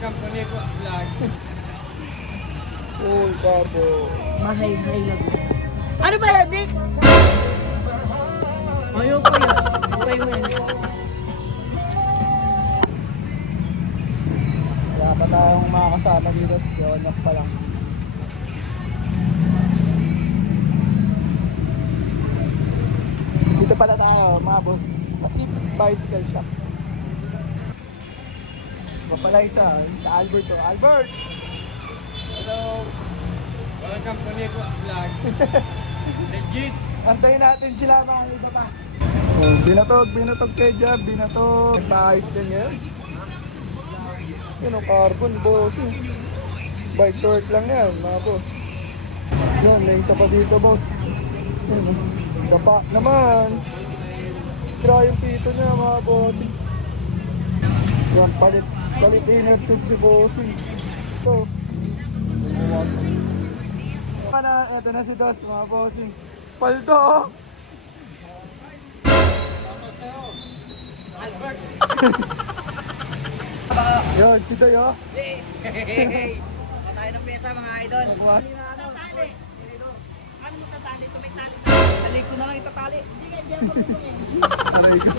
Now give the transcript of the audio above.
Welcome to Nico Vlog. Cool, babo. Mahay-hay lang. Ano ba yan, Dick? Ayaw ko yan. Okay mo yan. Wala pa tayong mga kasama dito. Yonak pa lang. Dito pala tayo, mga boss. Sa Tips Bicycle Shop. Mapala isa, sa Albert to. Albert! Hello! Welcome to Nico Vlog. Legit. Antayin natin sila mga iba pa. Oh, binatog kay Jab, binatog. Nagpaayos din yan. Yun ang carbon, boss. Bike torque lang yan, mga boss. Yan, may isa pa dito, boss. Yun, oh. Dapa naman. Sira yung pito niya, mga boss. Yan, palit inner tube si boss. Ito. Eto na si Dos, mga boss. Paldo! Albert. Yun, si Doyo. Hey! Tayo ng pyesa, mga idol. Tatali. Ano mo tatali? Ito may tali. Tali ko na lang itatali. Aray ko.